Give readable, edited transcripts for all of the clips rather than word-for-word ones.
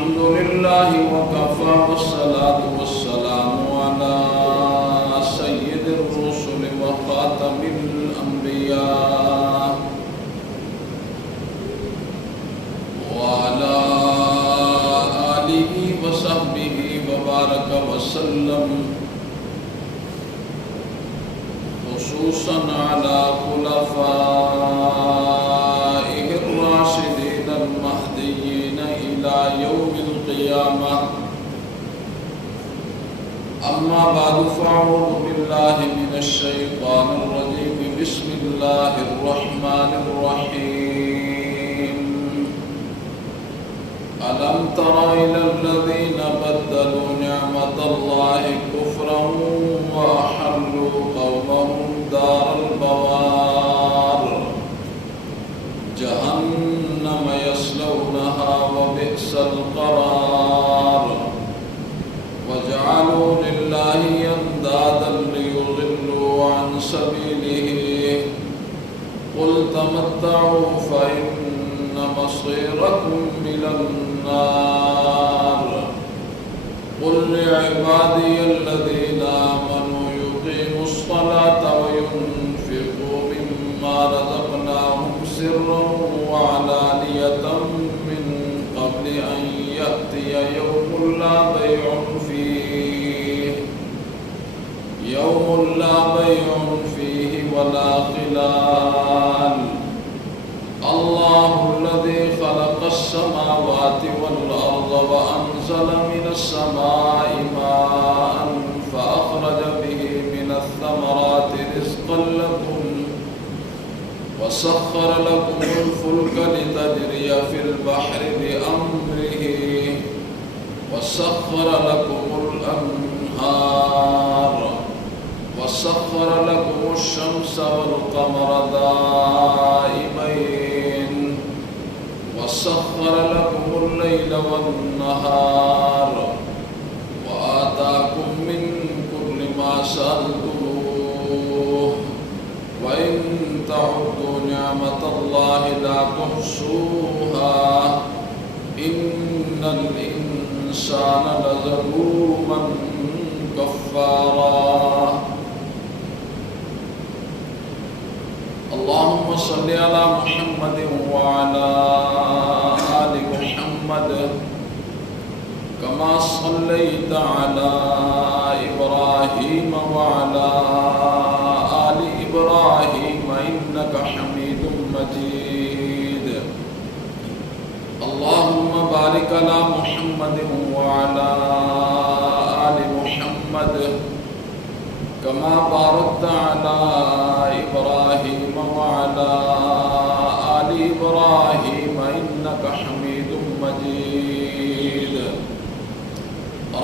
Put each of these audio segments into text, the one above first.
الحمد لله وكفى والصلاة والسلام على سيد الرسل وخاتم الأنبياء وعلى آله وصحبه وبارك وسلم، خصوصا على خلفائه الراشدين المهديين إلى يوم القيامة. أما بعد فأعوذ بالله من الشيطان الرجيم. بسم الله الرحمن الرحيم. ألم تر إلى الذين بدلوا نعمة الله كفرا وأحلوا قومهم دار البوار جهنم يصلونها وبئس القرار وجعلوا لله أندادا ليضلوا عن سبيله قل تمتعوا فإن مصيركم إلى النار. قل لعبادي الذين آمنوا يقيموا الصلاة وينفقوا مما رزقناهم سرا وعلانية من قبل أن يأتي يوم لا بيع فيه ولا خلال. الله الذي خلق السماوات والأرض وأنزل من السماء ماء فأخرج به من الثمرات رزقا لكم وسخر لكم الفلك لتجري في البحر بأمره وسخر لكم الأنهار وسخر لكم الشمس والقمر دائبين وسخر لكم الليل والنهار وآتاكم من كل ما سألتموه وإن تعدوا نعمة الله لا تحصوها إن الإنسان لظلوم كفارا. اللهم صل على محمد وعلى آل محمد كما صليت على إبراهيم وعلى آل إبراهيم إنك حميد مجيد. اللهم بارك على محمد وعلى آل محمد كما باركت على إبراهيم وعلى آل إبراهيم إنك حميد مجيد.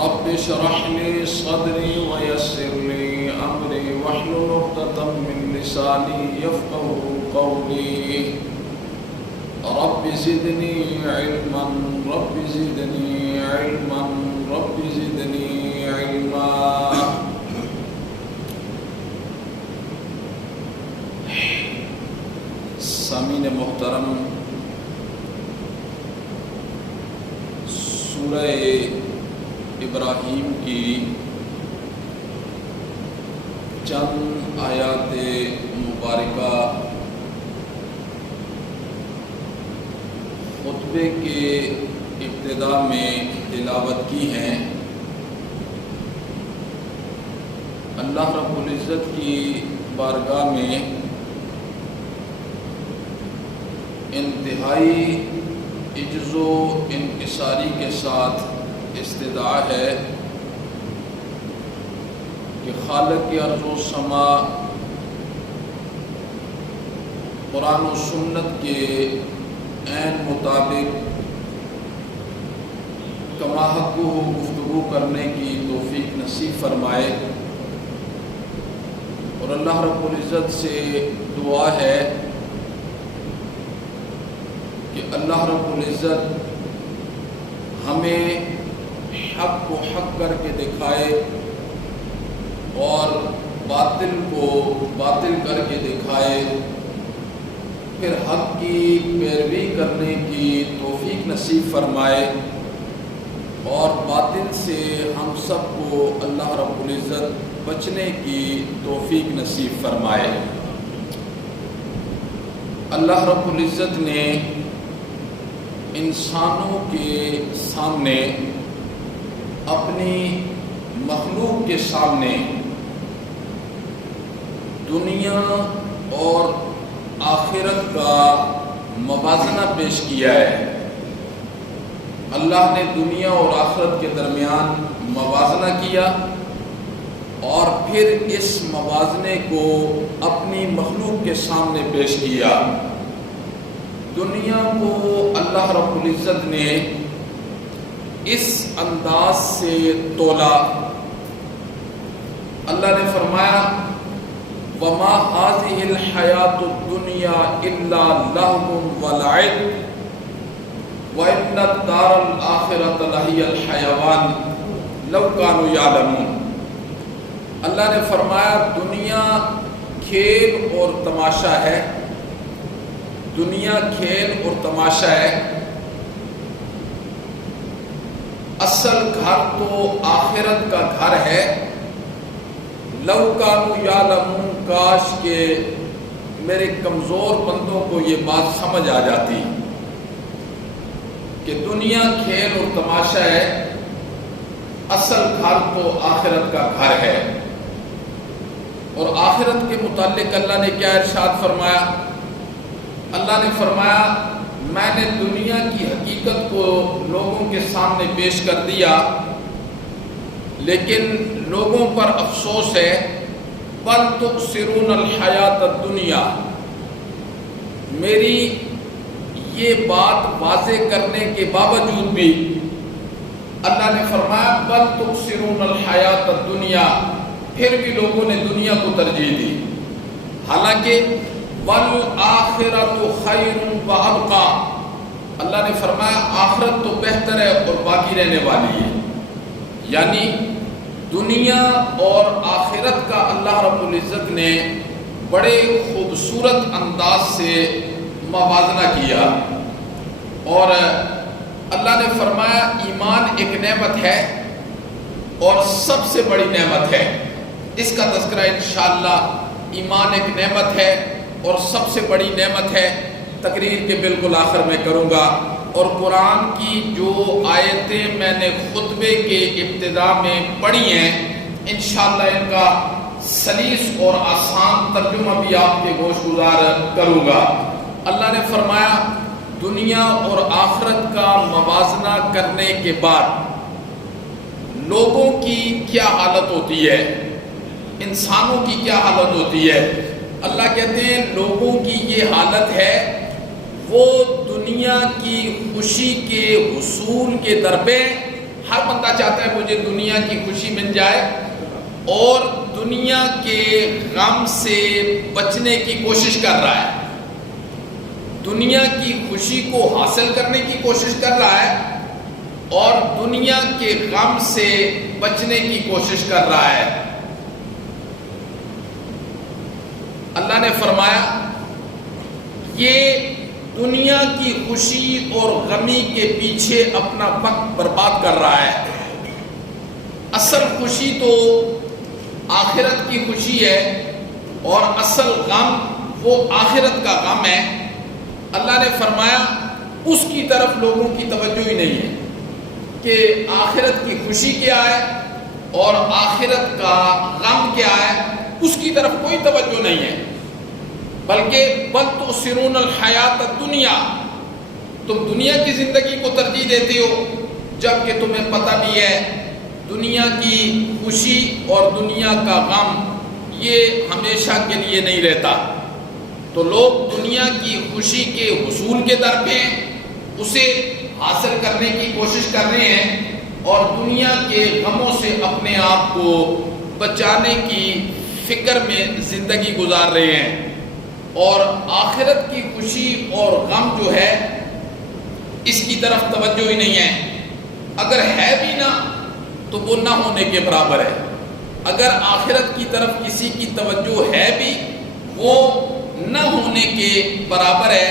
رب اشرح لي صدري ويسر لي أمري واحلل عقدة من لساني يفقهوا قولي. رب زدني علما رب زدني علما رب زدني علما. سامعین محترم، سورہ ابراہیم کی چند آیات مبارکہ خطبے کے ابتدا میں تلاوت کی ہیں. اللہ رب العزت کی بارگاہ میں انتہائی عجز و انکساری کے ساتھ استدعا ہے کہ خالق ارض و سما قرآن و سنت کے عین مطابق کما حق گفتگو کرنے کی توفیق نصیب فرمائے. اور اللہ رب العزت سے دعا ہے کہ اللہ رب العزت ہمیں حق کو حق کر کے دکھائے اور باطل کو باطل کر کے دکھائے، پھر حق کی پیروی کرنے کی توفیق نصیب فرمائے اور باطل سے ہم سب کو اللہ رب العزت بچنے کی توفیق نصیب فرمائے۔ اللہ رب العزت نے انسانوں کے سامنے، اپنی مخلوق کے سامنے دنیا اور آخرت کا موازنہ پیش کیا ہے۔ اللہ نے دنیا اور آخرت کے درمیان موازنہ کیا اور پھر اس موازنے کو اپنی مخلوق کے سامنے پیش کیا۔ دنیا کو اللہ رب العزت نے اس انداز سے تولا۔ اللہ نے فرمایا وَمَا هَذِهِ الْحَيَاةُ الدُّنْيَا إِلَّا لَهْوٌ وَلَعِبٌ وَإِنَّ الدَّارَ الْآخِرَةَ لَهِيَ الْحَيَوَانُ لَوْ كَانُوا يَعْلَمُونَ۔ اللہ نے فرمایا دنیا کھیل اور تماشا ہے، دنیا کھیل اور تماشا ہے، اصل گھر تو آخرت کا گھر ہے۔ لَوْ كَانُوا يَعْلَمُونَ، کاش کہ میرے کمزور بندوں کو یہ بات سمجھ آ جاتی کہ دنیا کھیل اور تماشا ہے، اصل گھر تو آخرت کا گھر ہے۔ اور آخرت کے متعلق اللہ نے کیا ارشاد فرمایا؟ اللہ نے فرمایا میں نے دنیا کی حقیقت کو لوگوں کے سامنے پیش کر دیا، لیکن لوگوں پر افسوس ہے۔ بل تؤثرون الحیات الدنیا، میری یہ بات واضح کرنے کے باوجود بھی اللہ نے فرمایا بل تؤثرون الحیات الدنیا، پھر بھی لوگوں نے دنیا کو ترجیح دی، حالانکہ والآخرۃ خیر وابقیٰ، اللہ نے فرمایا آخرت تو بہتر ہے اور باقی رہنے والی ہے۔ یعنی دنیا اور آخرت کا اللہ رب العزت نے بڑے خوبصورت انداز سے موازنہ کیا۔ اور اللہ نے فرمایا ایمان ایک نعمت ہے اور سب سے بڑی نعمت ہے، اس کا تذکرہ انشاءاللہ ایمان ایک نعمت ہے اور سب سے بڑی نعمت ہے تقریر کے بالکل آخر میں کروں گا۔ اور قرآن کی جو آیتیں میں نے خطبے کے ابتدا میں پڑھی ہیں انشاءاللہ ان کا سلیس اور آسان ترجمہ بھی آپ کے گوش گزار کروں گا۔ اللہ نے فرمایا دنیا اور آخرت کا موازنہ کرنے کے بعد لوگوں کی کیا حالت ہوتی ہے، انسانوں کی کیا حالت ہوتی ہے؟ اللہ کہتے ہیں لوگوں کی یہ حالت ہے، وہ دنیا کی خوشی کے حصول کے در پہ، ہر بندہ چاہتا ہے مجھے دنیا کی خوشی مل جائے، اور دنیا کے غم سے بچنے کی کوشش کر رہا ہے، دنیا کی خوشی کو حاصل کرنے کی کوشش کر رہا ہے اور دنیا کے غم سے بچنے کی کوشش کر رہا ہے۔ اللہ نے فرمایا یہ دنیا کی خوشی اور غمی کے پیچھے اپنا وقت برباد کر رہا ہے۔ اصل خوشی تو آخرت کی خوشی ہے اور اصل غم وہ آخرت کا غم ہے۔ اللہ نے فرمایا اس کی طرف لوگوں کی توجہ ہی نہیں ہے کہ آخرت کی خوشی کیا ہے اور آخرت کا غم کیا ہے، اس کی طرف کوئی توجہ نہیں ہے، بلکہ بل تؤثرون الحیات الدنیا، تم دنیا کی زندگی کو ترجیح دیتے ہو جبکہ تمہیں پتہ بھی ہے دنیا کی خوشی اور دنیا کا غم یہ ہمیشہ کے لیے نہیں رہتا۔ تو لوگ دنیا کی خوشی کے حصول کے در پہ اسے حاصل کرنے کی کوشش کر رہے ہیں اور دنیا کے غموں سے اپنے آپ کو بچانے کی فکر میں زندگی گزار رہے ہیں، اور آخرت کی خوشی اور غم جو ہے اس کی طرف توجہ ہی نہیں ہے۔ اگر ہے بھی نہ تو وہ نہ ہونے کے برابر ہے، اگر آخرت کی طرف کسی کی توجہ ہے بھی وہ نہ ہونے کے برابر ہے،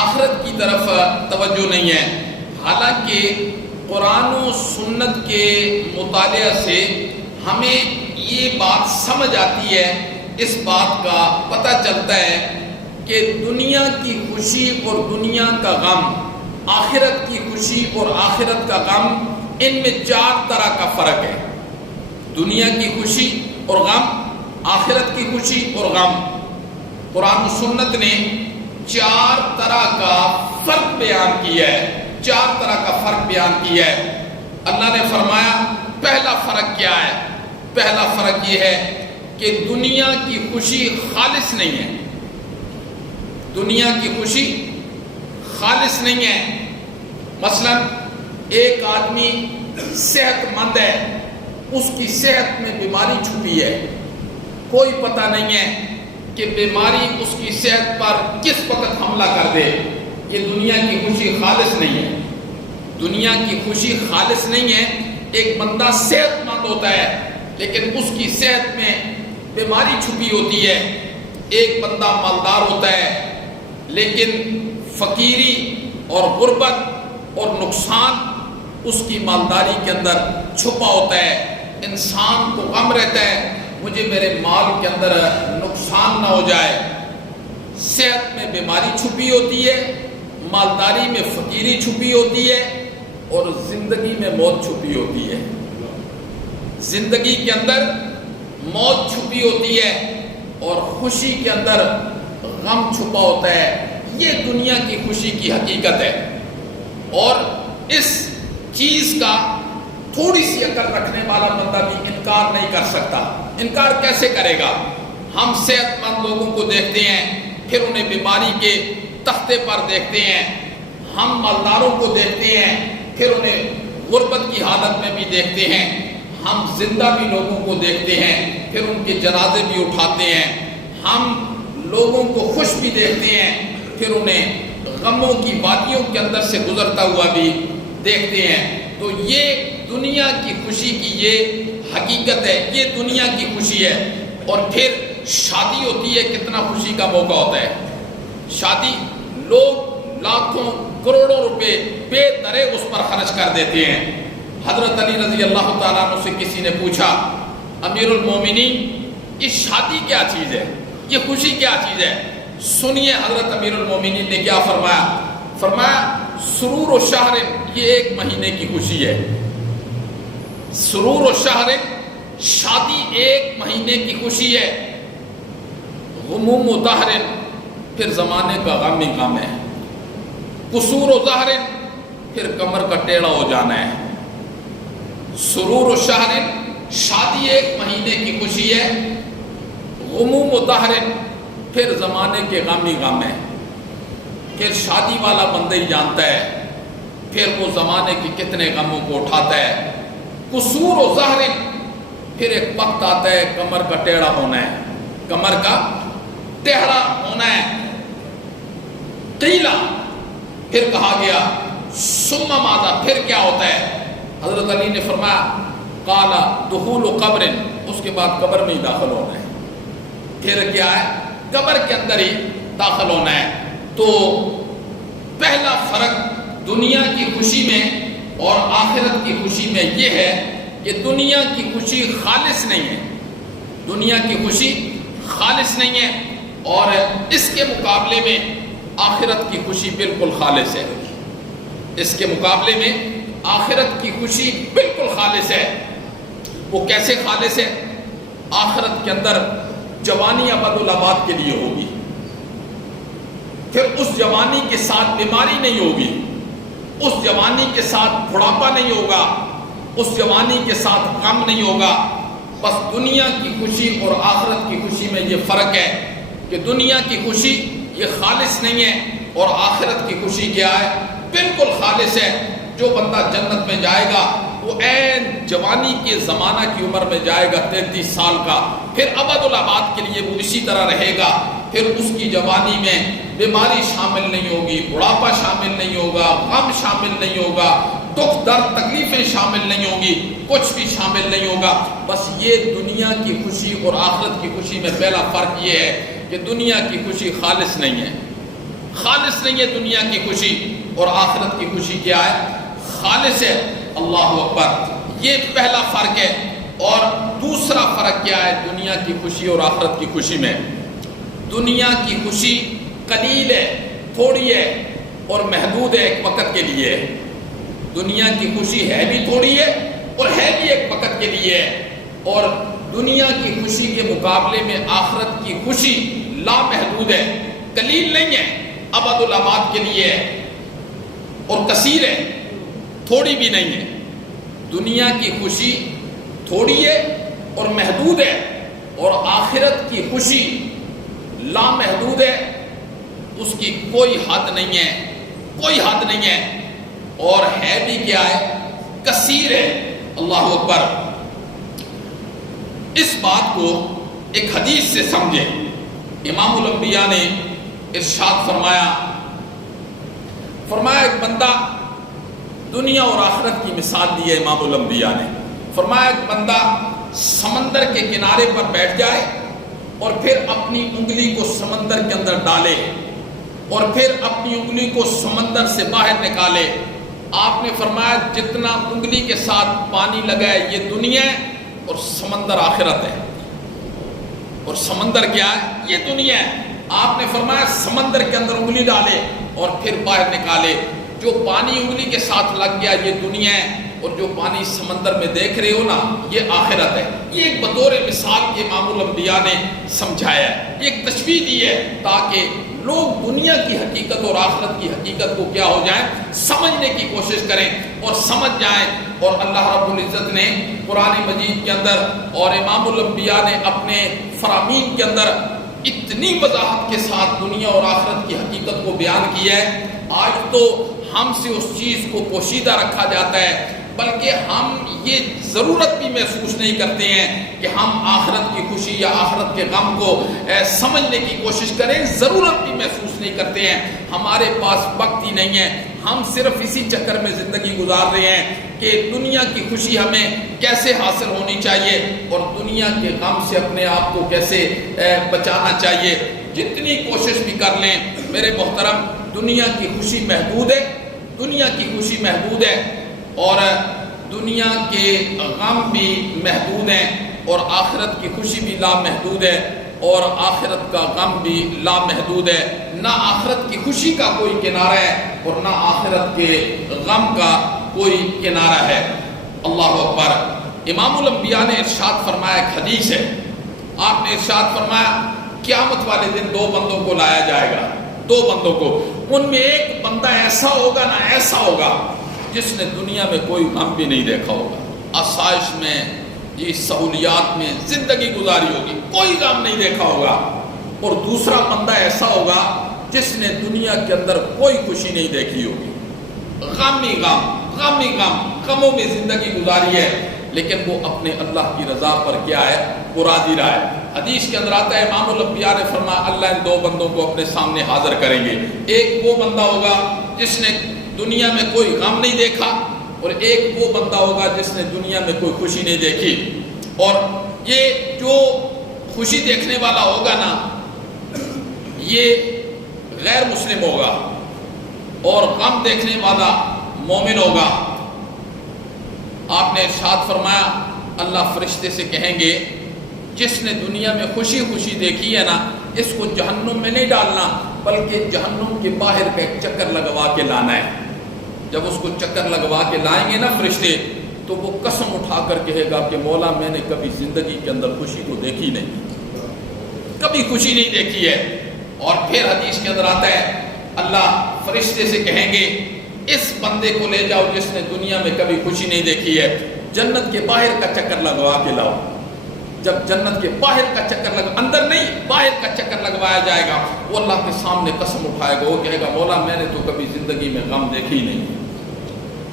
آخرت کی طرف توجہ نہیں ہے۔ حالانکہ قرآن و سنت کے مطالعہ سے ہمیں یہ بات سمجھ آتی ہے، اس بات کا پتہ چلتا ہے کہ دنیا کی خوشی اور دنیا کا غم، آخرت کی خوشی اور آخرت کا غم، ان میں 4 طرح کا فرق ہے۔ دنیا کی خوشی اور غم، آخرت کی خوشی اور غم، قرآن و سنت نے 4 طرح کا فرق بیان کیا ہے، 4 طرح کا فرق بیان کیا ہے۔ اللہ نے فرمایا پہلا فرق کیا ہے؟ پہلا فرق یہ ہے کہ دنیا کی خوشی خالص نہیں ہے۔ دنیا کی خوشی خالص نہیں ہے۔ مثلا ایک آدمی صحت مند ہے، اس کی صحت میں بیماری چھپی ہے، کوئی پتہ نہیں ہے کہ بیماری اس کی صحت پر کس وقت حملہ کر دے، یہ دنیا کی خوشی خالص نہیں ہے۔ دنیا کی خوشی خالص نہیں ہے۔ ایک بندہ صحت مند ہوتا ہے لیکن اس کی صحت میں بیماری چھپی ہوتی ہے۔ ایک بندہ مالدار ہوتا ہے لیکن فقیری اور غربت اور نقصان اس کی مالداری کے اندر چھپا ہوتا ہے۔ انسان کو غم رہتا ہے مجھے میرے مال کے اندر نقصان نہ ہو جائے۔ صحت میں بیماری چھپی ہوتی ہے، مالداری میں فقیری چھپی ہوتی ہے، اور زندگی میں موت چھپی ہوتی ہے۔ زندگی کے اندر موت چھپی ہوتی ہے اور خوشی کے اندر غم چھپا ہوتا ہے۔ یہ دنیا کی خوشی کی حقیقت ہے، اور اس چیز کا تھوڑی سی عقل رکھنے والا بندہ بھی انکار نہیں کر سکتا۔ انکار کیسے کرے گا؟ ہم صحت مند لوگوں کو دیکھتے ہیں، پھر انہیں بیماری کے تختے پر دیکھتے ہیں۔ ہم مالداروں کو دیکھتے ہیں، پھر انہیں غربت کی حالت میں بھی دیکھتے ہیں۔ ہم زندہ بھی لوگوں کو دیکھتے ہیں، پھر ان کے جنازے بھی اٹھاتے ہیں۔ ہم لوگوں کو خوش بھی دیکھتے ہیں، پھر انہیں غموں کی وادیوں کے اندر سے گزرتا ہوا بھی دیکھتے ہیں۔ تو یہ دنیا کی خوشی کی یہ حقیقت ہے، یہ دنیا کی خوشی ہے۔ اور پھر شادی ہوتی ہے، کتنا خوشی کا موقع ہوتا ہے۔ شادی لوگ لاکھوں کروڑوں روپے بے درے اس پر خرچ کر دیتے ہیں۔ حضرت علی رضی اللہ تعالیٰ عنہ سے کسی نے پوچھا امیر المومنین یہ شادی کیا چیز ہے، یہ خوشی کیا چیز ہے؟ سنیے حضرت امیر المومنین نے کیا فرمایا۔ فرمایا سرور و شہر، یہ 1 مہینے کی خوشی ہے۔ سرور و شہر، شادی 1 مہینے کی خوشی ہے۔ غموم و دہر، پھر زمانے کا غم ہی غم ہے۔ قصور و ظہر، پھر کمر کا ٹیڑھا ہو جانا ہے۔ سرور و شہر، شادی 1 مہینے کی خوشی ہے۔ غموم و دہر، پھر زمانے کے غم ہی غم ہے۔ پھر شادی والا بندہ ہی جانتا ہے، پھر وہ زمانے کے کتنے غموں کو اٹھاتا ہے۔ قصور و ظہر، پھر ایک وقت آتا ہے کمر کا ٹیڑھا ہونا ہے، کمر کا ٹیڑھا ہونا ہے۔ قیلا، پھر کہا گیا ثم ماذا، پھر کیا ہوتا ہے؟ حضرت علی نے فرمایا قال دخول قبر، اس کے بعد قبر میں ہی داخل ہونا ہے۔ پھر کیا ہے؟ قبر کے اندر ہی داخل ہونا ہے۔ تو پہلا فرق دنیا کی خوشی میں اور آخرت کی خوشی میں یہ ہے کہ دنیا کی خوشی خالص نہیں ہے۔ دنیا کی خوشی خالص نہیں ہے، اور اس کے مقابلے میں آخرت کی خوشی بالکل خالص ہے۔ اس کے مقابلے میں آخرت کی خوشی بالکل خالص ہے۔ وہ کیسے خالص ہے؟ آخرت کے اندر جوانی ابد الآباد کے لیے ہوگی، پھر اس جوانی کے ساتھ بیماری نہیں ہوگی، اس جوانی کے ساتھ بڑھاپا نہیں ہوگا، اس جوانی کے ساتھ غم نہیں ہوگا۔ بس دنیا کی خوشی اور آخرت کی خوشی میں یہ فرق ہے کہ دنیا کی خوشی یہ خالص نہیں ہے، اور آخرت کی خوشی کیا ہے؟ بالکل خالص ہے۔ جو بندہ جنت میں جائے گا وہ عین جوانی کے زمانہ کی عمر میں جائے گا، 33 سال کا، پھر ابد الآباد کے لیے وہ اسی طرح رہے گا۔ پھر اس کی جوانی میں بیماری شامل نہیں ہوگی، بڑھاپا شامل نہیں ہوگا، غم شامل نہیں ہوگا، دکھ درد تکلیفیں شامل نہیں ہوں گی، کچھ بھی شامل نہیں ہوگا۔ بس یہ دنیا کی خوشی اور آخرت کی خوشی میں پہلا فرق یہ ہے کہ دنیا کی خوشی خالص نہیں ہے، خالص نہیں ہے دنیا کی خوشی، اور آخرت کی خوشی کیا ہے؟ خالص ہے۔ اللہ اکبر، یہ پہلا فرق ہے۔ اور دوسرا فرق کیا ہے دنیا کی خوشی اور آخرت کی خوشی میں؟ دنیا کی خوشی قلیل ہے، تھوڑی ہے اور محدود ہے، ایک وقت کے لیے ہے۔ دنیا کی خوشی ہے بھی تھوڑی ہے اور ہے بھی ایک وقت کے لیے ہے، اور دنیا کی خوشی کے مقابلے میں آخرت کی خوشی لامحدود ہے، قلیل نہیں ہے، ابد الآباد کے لیے ہے اور کثیر ہے، تھوڑی بھی نہیں ہے۔ دنیا کی خوشی تھوڑی ہے اور محدود ہے، اور آخرت کی خوشی لامحدود ہے، اس کی کوئی حد نہیں ہے، کوئی حد نہیں ہے، اور ہے بھی کیا ہے؟ کثیر ہے۔ اللہ اکبر۔ اس بات کو ایک حدیث سے سمجھیں۔ امام الانبیاء نے ارشاد فرمایا ایک بندہ، دنیا اور آخرت کی مثال دی ہے امام الانبیاء نے۔ فرمایا ایک بندہ سمندر کے کنارے پر بیٹھ جائے اور پھر اپنی انگلی کو سمندر کے اندر ڈالے اور پھر اپنی انگلی کو سمندر سے باہر نکالے۔ آپ نے فرمایا جتنا انگلی کے ساتھ پانی لگا ہے یہ دنیا ہے اور سمندر آخرت ہے، اور سمندر کیا ہے؟ یہ دنیا ہے۔ آپ نے فرمایا سمندر کے اندر انگلی ڈالے اور پھر باہر نکالے، جو پانی انگلی کے ساتھ لگ گیا یہ دنیا ہے، اور جو پانی سمندر میں دیکھ رہے ہو نا یہ آخرت ہے۔ یہ ایک بطور مثال کے امام الانبیاء نے سمجھایا ہے، یہ ایک تشبیہ دی ہے تاکہ لوگ دنیا کی حقیقت اور آخرت کی حقیقت کو کیا ہو جائیں، سمجھنے کی کوشش کریں اور سمجھ جائیں۔ اور اللہ رب العزت نے قرآن مجید کے اندر اور امام الانبیاء نے اپنے فرامین کے اندر اتنی وضاحت کے ساتھ دنیا اور آخرت کی حقیقت کو بیان کیا ہے، آج تو ہم سے اس چیز کو پوشیدہ رکھا جاتا ہے، بلکہ ہم یہ ضرورت بھی محسوس نہیں کرتے ہیں کہ ہم آخرت کی خوشی یا آخرت کے غم کو سمجھنے کی کوشش کریں، ضرورت بھی محسوس نہیں کرتے ہیں۔ ہمارے پاس وقت ہی نہیں ہے، ہم صرف اسی چکر میں زندگی گزار رہے ہیں کہ دنیا کی خوشی ہمیں کیسے حاصل ہونی چاہیے اور دنیا کے غم سے اپنے آپ کو کیسے بچانا چاہیے۔ جتنی کوشش بھی کر لیں میرے محترم، دنیا کی خوشی محدود ہے، دنیا کی خوشی محدود ہے، اور دنیا کے غم بھی محدود ہیں، اور آخرت کی خوشی بھی لامحدود ہے، اور آخرت کا غم بھی لامحدود ہے۔ نہ آخرت کی خوشی کا کوئی کنارہ ہے اور نہ آخرت کے غم کا کوئی کنارہ ہے۔ اللہ اکبر۔ امام الانبیاء نے ارشاد فرمایا، ایک حدیث ہے، آپ نے ارشاد فرمایا قیامت والے دن دو بندوں کو لایا جائے گا، دو بندوں کو، ان میں ایک بندہ ایسا ہوگا نا ایسا ہوگا جس نے دنیا میں کوئی غم بھی نہیں دیکھا ہوگا، آسائش میں یہ سہولیات میں زندگی گزاری ہوگی، کوئی غم نہیں دیکھا ہوگا، اور دوسرا بندہ ایسا ہوگا جس نے دنیا کے اندر کوئی خوشی نہیں دیکھی ہوگی، غم ہی غم، غم ہی غم، غموں میں زندگی گزاری ہے، لیکن وہ اپنے اللہ کی رضا پر کیا ہے؟ وہ راضی رہا ہے۔ حدیث کے اندر آتا ہے امام الانبیاء نے فرمایا اللہ ان دو بندوں کو اپنے سامنے حاضر کریں گے، ایک وہ بندہ ہوگا جس نے دنیا میں کوئی غم نہیں دیکھا، اور ایک وہ بندہ ہوگا جس نے دنیا میں کوئی خوشی نہیں دیکھی، اور یہ جو خوشی دیکھنے والا ہوگا نا یہ غیر مسلم ہوگا، اور غم دیکھنے والا مومن ہوگا۔ آپ نے ارشاد فرمایا اللہ فرشتے سے کہیں گے جس نے دنیا میں خوشی خوشی دیکھی ہے نا اس کو جہنم میں نہیں ڈالنا بلکہ جہنم کے باہر کا ایک چکر لگوا کے لانا ہے۔ جب اس کو چکر لگوا کے لائیں گے نا فرشتے تو وہ قسم اٹھا کر کہے گا کہ مولا میں نے کبھی زندگی کے اندر خوشی کو دیکھی نہیں، کبھی خوشی نہیں دیکھی ہے۔ اور پھر حدیث کے اندر آتا ہے اللہ فرشتے سے کہیں گے اس بندے کو لے جاؤ جس نے دنیا میں کبھی خوشی نہیں دیکھی ہے، جنت کے باہر کا چکر لگوا کے لاؤ۔ جب جنت کے باہر کا چکر اندر نہیں باہر کا چکر لگوایا جائے گا، وہ اللہ کے سامنے قسم اٹھائے گا، وہ کہے گا مولا میں نے تو کبھی زندگی میں غم دیکھی ہی نہیں،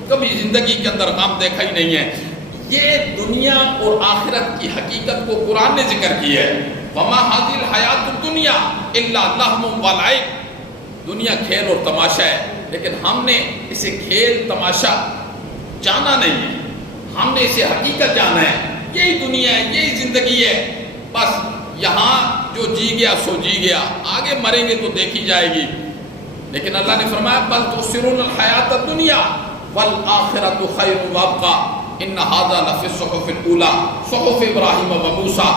کبھی زندگی کے اندر غم دیکھا ہی نہیں ہے۔ یہ دنیا اور آخرت کی حقیقت کو قرآن نے ذکر کی ہے، وما هذه الحیات الدنیا الا لہو ولعب، دنیا کھیل اور تماشا ہے، لیکن ہم نے اسے کھیل تماشا جانا نہیں ہے، ہم نے اسے حقیقت جانا ہے۔ یہی دنیا ہے، یہی زندگی ہے، بس یہاں جو جی گیا سو جی گیا، آگے مریں گے تو دیکھی جائے گی۔ لیکن اللہ نے فرمایا بل تؤثرون الحیات الدنیا، والآخرۃ خیر وابقیٰ ان ھذا لفی الصحف الاولیٰ صحف ابراہیم و موسیٰ،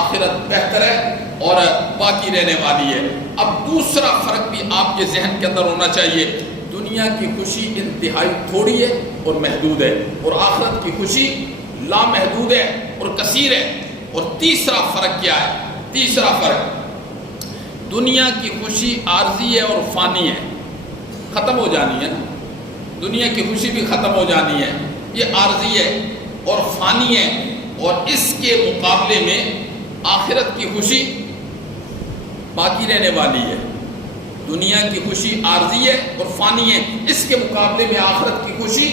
آخرت بہتر ہے اور باقی رہنے والی ہے۔ اب دوسرا فرق بھی آپ کے ذہن کے اندر ہونا چاہیے، دنیا کی خوشی انتہائی تھوڑی ہے اور محدود ہے، اور آخرت کی خوشی لامحدود ہے اور کثیر ہے۔ اور تیسرا فرق کیا ہے؟ تیسرا فرق، دنیا کی خوشی عارضی ہے اور فانی ہے، ختم ہو جانی ہے نا، دنیا کی خوشی بھی ختم ہو جانی ہے، یہ عارضی ہے اور فانی ہے، اور اس کے مقابلے میں آخرت کی خوشی باقی رہنے والی ہے۔ دنیا کی خوشی عارضی ہے اور فانی ہے، اس کے مقابلے میں آخرت کی خوشی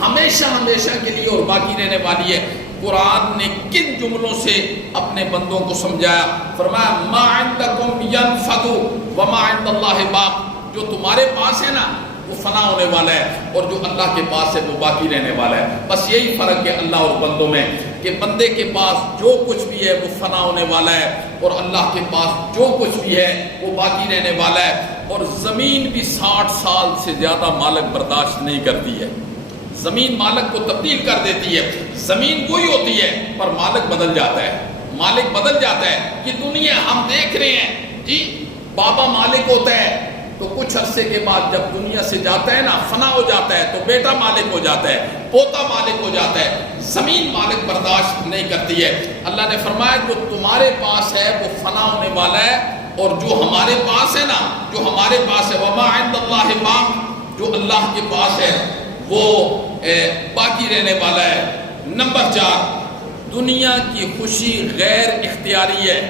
ہمیشہ ہمیشہ کے لیے اور باقی رہنے والی ہے۔ قرآن نے کن جملوں سے اپنے بندوں کو سمجھایا؟ فرمایا ما عندکم ینفد وما عند اللہ باق، جو تمہارے پاس ہے نا وہ فنا ہونے والا ہے، اور جو اللہ کے پاس ہے وہ باقی رہنے والا ہے۔ بس یہی فرق ہے اللہ اور بندوں میں، کہ بندے کے پاس جو کچھ بھی ہے وہ فنا ہونے والا ہے، اور اللہ کے پاس جو کچھ بھی ہے وہ باقی رہنے والا ہے۔ اور زمین بھی 60 سال سے زیادہ مالک برداشت نہیں کرتی ہے، زمین مالک کو تبدیل کر دیتی ہے، زمین وہی ہوتی ہے پر مالک بدل جاتا ہے، مالک بدل جاتا ہے۔ یہ دنیا ہم دیکھ رہے ہیں جی، بابا مالک ہوتا ہے تو کچھ عرصے کے بعد جب دنیا سے جاتا ہے نا، فنا ہو جاتا ہے، تو بیٹا مالک ہو جاتا ہے، پوتا مالک ہو جاتا ہے، زمین مالک برداشت نہیں کرتی ہے۔ اللہ نے فرمایا جو تمہارے پاس ہے وہ فنا ہونے والا ہے، اور جو ہمارے پاس ہے نا، جو ہمارے پاس ہے وما عند اللہ باق، جو اللہ کے پاس ہے وہ باقی رہنے والا ہے۔ نمبر 4، دنیا کی خوشی غیر اختیاری ہے،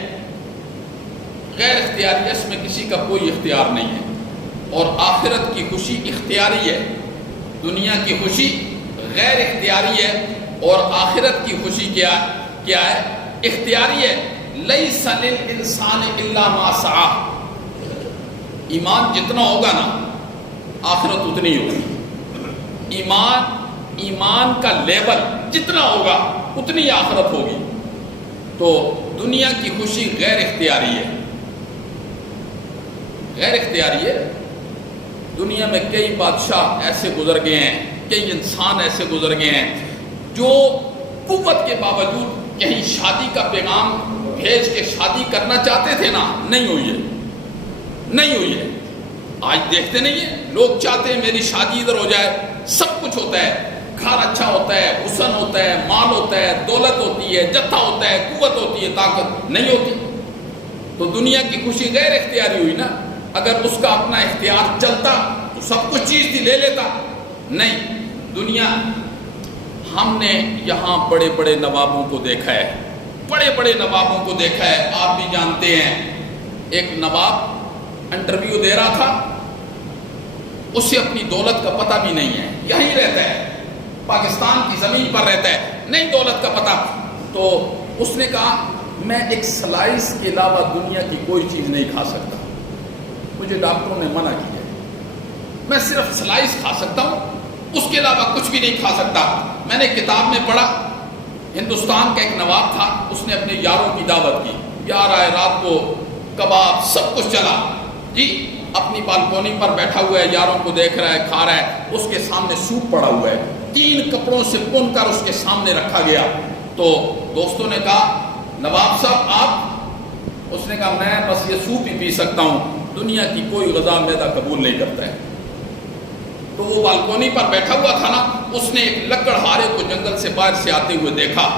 غیر اختیاری ہے، اس میں کسی کا کوئی اختیار نہیں ہے، اور آخرت کی خوشی اختیاری ہے۔ دنیا کی خوشی غیر اختیاری ہے اور آخرت کی خوشی کیا ہے؟ اختیاری ہے۔ لیس للانسان الا ما سعی، ایمان جتنا ہوگا نا آخرت اتنی ہوگی، ایمان کا لیول جتنا ہوگا اتنی آخرت ہوگی۔ تو دنیا کی خوشی غیر اختیاری ہے، غیر اختیاری ہے۔ دنیا میں کئی بادشاہ ایسے گزر گئے ہیں، کئی انسان ایسے گزر گئے ہیں جو قوت کے باوجود کہیں شادی کا پیغام بھیج کے شادی کرنا چاہتے تھے نا، نہیں ہوئی ہے، نہیں ہوئی ہے۔ آج دیکھتے نہیں ہیں، لوگ چاہتے ہیں میری شادی ادھر ہو جائے، سب کچھ ہوتا ہے، گھر اچھا ہوتا ہے، حسن ہوتا ہے، مال ہوتا ہے، دولت ہوتی ہے، جتھا ہوتا ہے، قوت ہوتی ہے، طاقت نہیں ہوتی۔ تو دنیا کی خوشی غیر اختیاری ہوئی نا، اگر اس کا اپنا اختیار چلتا تو سب کچھ چیز تھی لے لیتا، نہیں۔ دنیا، ہم نے یہاں بڑے بڑے نوابوں کو دیکھا ہے، بڑے بڑے نوابوں کو دیکھا ہے، آپ بھی جانتے ہیں۔ ایک نواب انٹرویو دے رہا تھا، اسے اپنی دولت کا پتہ بھی نہیں ہے، یہیں رہتا ہے، پاکستان کی زمین پر رہتا ہے، نہیں دولت کا پتہ۔ تو اس نے کہا میں ایک سلائس کے علاوہ دنیا کی کوئی چیز نہیں کھا سکتا، مجھے ڈاکٹروں نے منع کیا ہے، میں صرف سلائس کھا سکتا ہوں، اس کے علاوہ کچھ بھی نہیں کھا سکتا۔ میں نے کتاب میں پڑھا، ہندوستان کا ایک نواب تھا، اس نے اپنے یاروں کی دعوت کی، یار آئے، رات کو کباب سب کچھ چلا جی، اپنی بالکونی پر بیٹھا ہوا ہے، یاروں کو دیکھ رہا ہے، کھا رہا ہے، اس کے سامنے سوپ پڑا ہوا ہے، 3 کپڑوں سے بن کر اس کے سامنے رکھا گیا۔ تو دوستوں نے کہا نواب صاحب آپ؟ اس نے کہا میں بس یہ سوپ ہی پی سکتا ہوں، دنیا کی کوئی غذا معدہ قبول نہیں کرتا ہے۔ تو وہ بالکونی پر بیٹھا ہوا تھا نا، اس نے ایک لکڑہارے کو جنگل سے باہر سے آتے ہوئے دیکھا،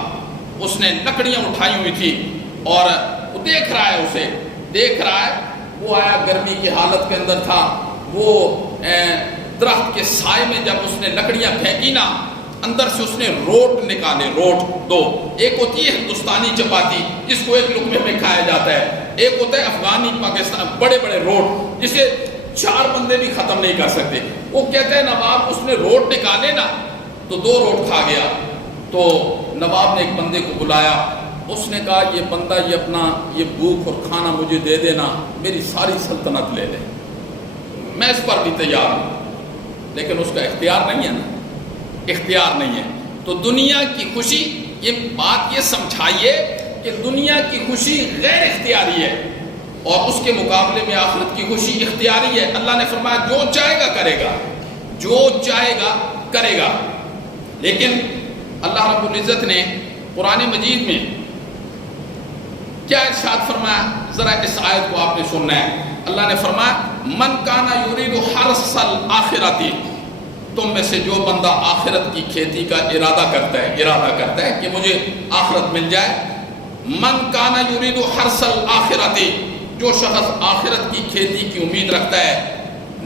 اس نے لکڑیاں اٹھائی ہوئی تھی اور وہ دیکھ رہا ہے، اسے دیکھ رہا ہے۔ وہ آیا، گرمی کی حالت کے اندر تھا، وہ درخت کے سائے میں جب اس نے لکڑیاں پھینکی نا، اندر سے اس نے روٹ نکالے، روٹ 2، ایک ہوتی ہے ہندوستانی چپاتی جس کو ایک لقمے میں کھایا جاتا ہے، ایک ہوتا ہے افغانی پاکستان بڑے بڑے روٹ جسے 4 بندے بھی ختم نہیں کر سکتے۔ وہ کہتے ہیں نواب اس نے روٹ نکالے نا تو 2 روٹ کھا گیا۔ تو نواب نے ایک بندے کو بلایا، اس نے کہا یہ بندہ یہ اپنا یہ بھوک اور کھانا مجھے دے دینا، میری ساری سلطنت لے لے، میں اس پر بھی تیار ہوں، لیکن اس کا اختیار نہیں ہے نا، اختیار نہیں ہے۔ تو دنیا کی خوشی، یہ بات یہ سمجھائیے کہ دنیا کی خوشی غیر اختیاری ہے اور اس کے مقابلے میں آخرت کی خوشی اختیاری ہے۔ اللہ نے فرمایا جو چاہے گا کرے گا، جو چاہے گا کرے گا. لیکن اللہ رب العزت نے قرآن مجید میں کیا ارشاد فرمایا؟ ذرا اس آیت کو آپ نے سننا ہے. اللہ نے فرمایا من کانا یرید حرث الآخرۃ، تم میں سے جو بندہ آخرت کی کھیتی کا ارادہ کرتا ہے کہ مجھے آخرت مل جائے. من کانا یرید حرث الآخرۃ، جو شخص آخرت کی کھیتی کی امید رکھتا ہے،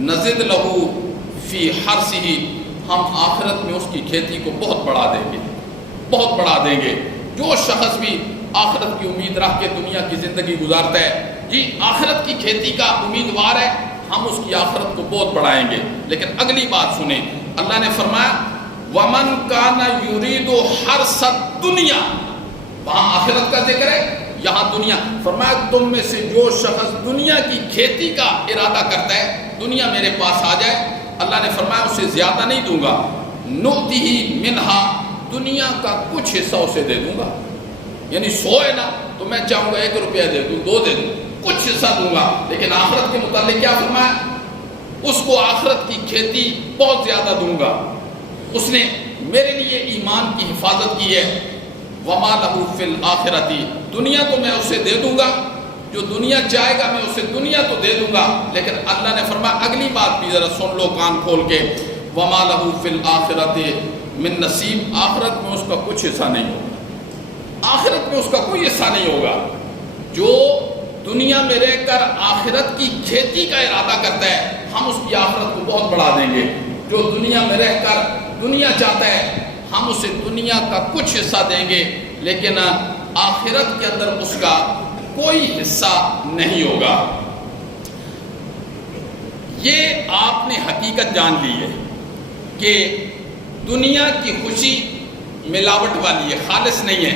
نزد لہ فی حرثہ، ہم آخرت میں اس کی کھیتی کو بہت بڑھا دیں گے. جو شخص بھی آخرت کی امید رکھ کے دنیا کی زندگی گزارتا ہے، جی آخرت کی کھیتی کا امیدوار ہے، ہم اس کی آخرت کو بہت بڑھائیں گے. لیکن اگلی بات سنیں، اللہ نے فرمایا وَمَنْ كَانَ يُرِيدُ حَرْثَ الدُّنْيَا، وہاں آخرت کا ذکر ہے، یہاں دنیا. فرمایا تم میں سے جو شخص دنیا کی کھیتی کا ارادہ کرتا ہے، دنیا میرے پاس آ جائے، اللہ نے فرمایا اسے زیادہ نہیں دوں گا. نُؤْتِهِ مِنْهَا، دنیا کا کچھ حصہ اسے دے دوں گا. یعنی 100 ہے نا تو میں چاہوں گا 1 روپیہ دے دوں، 2 دے دوں، کچھ حصہ دوں گا. لیکن آخرت کے متعلق کیا فرمایا؟ اس کو آخرت کی کھیتی بہت زیادہ دوں گا. اس نے میرے لیے ایمان کی حفاظت کی ہے. وَمَا لَهُ فِي الْآخِرَةِ، دنیا تو میں اسے دے دوں گا، جو دنیا چاہے گا میں اسے دنیا تو دے دوں گا. لیکن اللہ نے فرمایا اگلی بات بھی ذرا سن لو کان کھول کے، وَمَا لَهُ فِي الْآخِرَةِ من نصیب، آخرت میں اس کا کچھ حصہ نہیں ہوگا. آخرت میں اس کا کوئی حصہ نہیں ہوگا. جو دنیا میں رہ کر آخرت کی کھیتی کا ارادہ کرتا ہے، ہم اس کی آخرت کو بہت بڑھا دیں گے. جو دنیا میں رہ کر دنیا چاہتا ہے، ہم اسے دنیا کا کچھ حصہ دیں گے، لیکن آخرت کے اندر اس کا کوئی حصہ نہیں ہوگا. یہ آپ نے حقیقت جان لی ہے کہ دنیا کی خوشی ملاوٹ والی ہے، خالص نہیں ہے.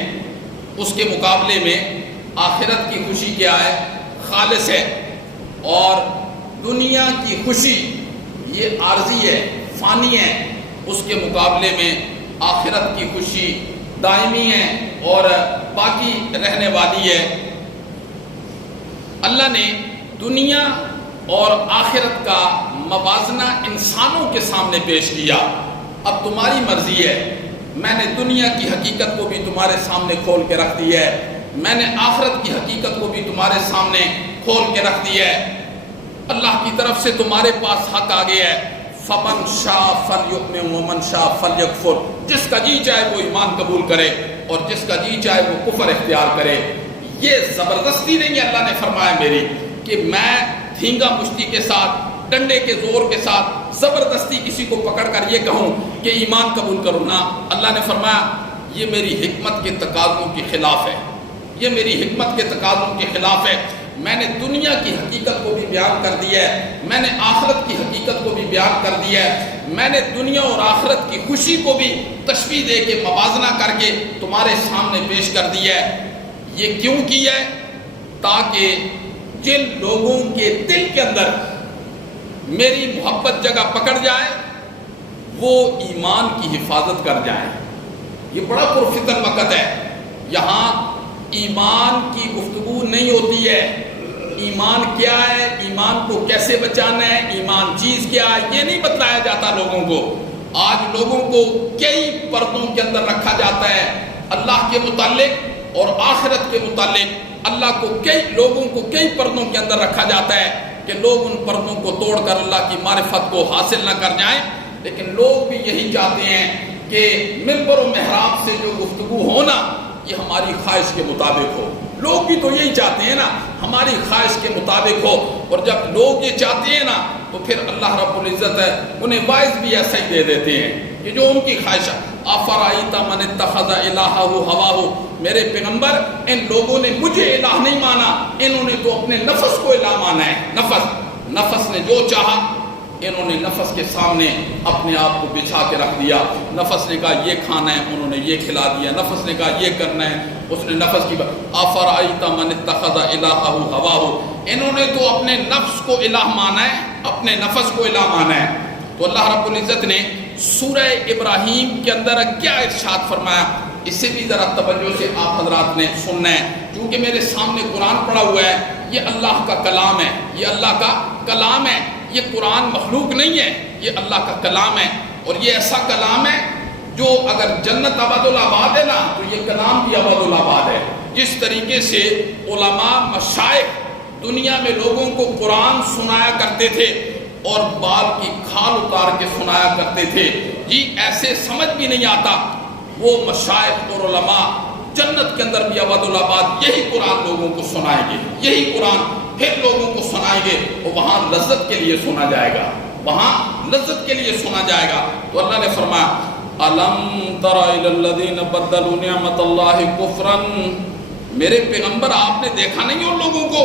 اس کے مقابلے میں آخرت کی خوشی کیا ہے؟ خالص ہے. اور دنیا کی خوشی یہ عارضی ہے، فانی ہے. اس کے مقابلے میں آخرت کی خوشی دائمی ہے اور باقی رہنے والی ہے. اللہ نے دنیا اور آخرت کا موازنہ انسانوں کے سامنے پیش کیا. اب تمہاری مرضی ہے، میں نے دنیا کی حقیقت کو بھی تمہارے سامنے کھول کے رکھ دی ہے، میں نے آخرت کی حقیقت کو بھی تمہارے سامنے کھول کے رکھ دی ہے. اللہ کی طرف سے تمہارے پاس حق آ گیا ہے. فَمَنْ شَاءَ فَلْيُؤْمِنْ وَمَنْ شَاءَ فَلْيَكْفُرْ، جس کا جی چاہے وہ ایمان قبول کرے اور جس کا جی چاہے وہ کفر اختیار کرے. یہ زبردستی نہیں ہے، اللہ نے فرمایا میری کہ میں دھینگا مشتی کے ساتھ، ڈنڈے کے زور کے ساتھ زبردستی کسی کو پکڑ کر یہ کہوں کہ ایمان قبول کرو نا. اللہ نے فرمایا یہ میری حکمت کے تقاضوں کے خلاف ہے، یہ میری حکمت کے تقاضوں کے خلاف ہے. میں نے دنیا کی حقیقت کو بھی بیان کر دیا ہے، میں نے آخرت کی حقیقت کو بھی بیان کر دیا ہے. میں نے دنیا اور آخرت کی خوشی کو بھی تشبیہ دے کے موازنہ کر کے تمہارے سامنے پیش کر دیا ہے. یہ کیوں کیا ہے؟ تاکہ جن لوگوں کے دل کے اندر میری محبت جگہ پکڑ جائے وہ ایمان کی حفاظت کر جائیں. یہ بڑا پرفتن وقت ہے. یہاں ایمان کی گفتگو نہیں ہوتی ہے. ایمان کیا ہے، ایمان کو کیسے بچانا ہے، ایمان چیز کیا ہے، یہ نہیں بتلایا جاتا لوگوں کو. آج لوگوں کو کئی پردوں کے اندر رکھا جاتا ہے اللہ کے متعلق اور آخرت کے متعلق. اللہ کو لوگوں کو کئی پردوں کے اندر رکھا جاتا ہے کہ لوگ ان پردوں کو توڑ کر اللہ کی معرفت کو حاصل نہ کر جائیں. لیکن لوگ بھی یہی چاہتے ہیں کہ منبر و محراب سے جو گفتگو ہونا یہ ہماری خواہش کے مطابق ہو. لوگ بھی تو یہی چاہتے ہیں نا، ہماری خواہش کے مطابق ہو. اور جب لوگ یہ چاہتے ہیں نا تو پھر اللہ رب العزت ہے انہیں باعث بھی ایسا ہی دے دیتے ہیں کہ جو ان کی خواہش. افرائیت من اتخذ الہہ ہواہ، میرے پیغمبر ان لوگوں نے مجھے الہ نہیں مانا، انہوں نے تو اپنے نفس کو الہ مانا ہے. نفس نے جو چاہا انہوں نے نفس کے سامنے اپنے آپ کو بچھا کے رکھ دیا. نفس نے کہا یہ کھانا ہے، انہوں نے یہ کھلا دیا. نفس نے کہا یہ کرنا ہے، اس نے نفس کی افرائیت من اتخذ الہہ ہواہ، انہوں نے تو اپنے نفس کو الہ مانا ہے، اپنے نفس کو الہ مانا ہے. تو اللہ رب العزت نے سورہ ابراہیم کے اندر کیا ارشاد فرمایا، اسے بھی ذرا توجہ سے آپ حضرات نے سننا ہے. کیونکہ میرے سامنے قرآن پڑا ہوا ہے، یہ اللہ کا کلام ہے، یہ اللہ کا کلام ہے. یہ قرآن مخلوق نہیں ہے، یہ اللہ کا کلام ہے. اور یہ ایسا کلام ہے جو اگر جنت ابد الآباد ہے نا تو یہ کلام بھی ابد الآباد ہے. جس طریقے سے علماء مشائخ دنیا میں لوگوں کو قرآن سنایا کرتے تھے اور بال کی کھال اتار کے سنایا کرتے تھے، جی ایسے سمجھ بھی نہیں آتا، وہ مشائخ اور علماء جنت کے اندر بھی ابد الآباد یہی قرآن لوگوں کو سنائیں گے، یہی قرآن پھر لوگوں کو سنائیں گے، اور وہاں لذت کے لیے سنا جائے گا، وہاں لذت کے لیے سنا جائے گا. تو اللہ نے فرمایا الم تر الی الذین بدلوا نعمت اللہ کفرا، میرے پیغمبر آپ نے دیکھا نہیں ان لوگوں کو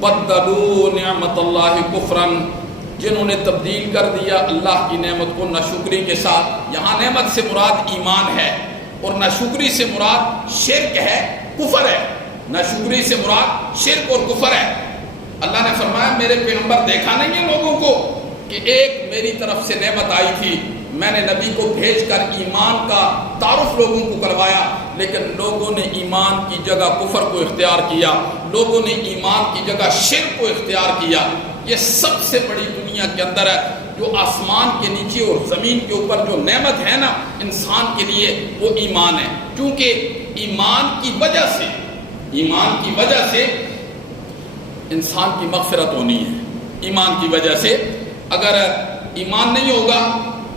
بدلوا نعمت اللہ کفرا، جنہوں نے تبدیل کر دیا اللہ کی نعمت کو ناشکری کے ساتھ. یہاں نعمت سے مراد ایمان ہے اور ناشکری سے مراد شرک ہے، کفر ہے. ناشکری سے مراد شرک اور کفر ہے. اللہ نے فرمایا میرے پیغمبر دیکھا نہیں ہے لوگوں کو کہ ایک میری طرف سے نعمت آئی تھی، میں نے نبی کو بھیج کر ایمان کا تعارف لوگوں کو کروایا، لیکن لوگوں نے ایمان کی جگہ کفر کو اختیار کیا، لوگوں نے ایمان کی جگہ شرک کو اختیار کیا. یہ سب سے بڑی دنیا کے اندر ہے جو آسمان کے نیچے اور زمین کے اوپر جو نعمت ہے نا انسان کے لیے، وہ ایمان ہے. کیونکہ ایمان کی وجہ سے انسان کی مغفرت ہونی ہے. ایمان کی وجہ سے اگر ایمان نہیں ہوگا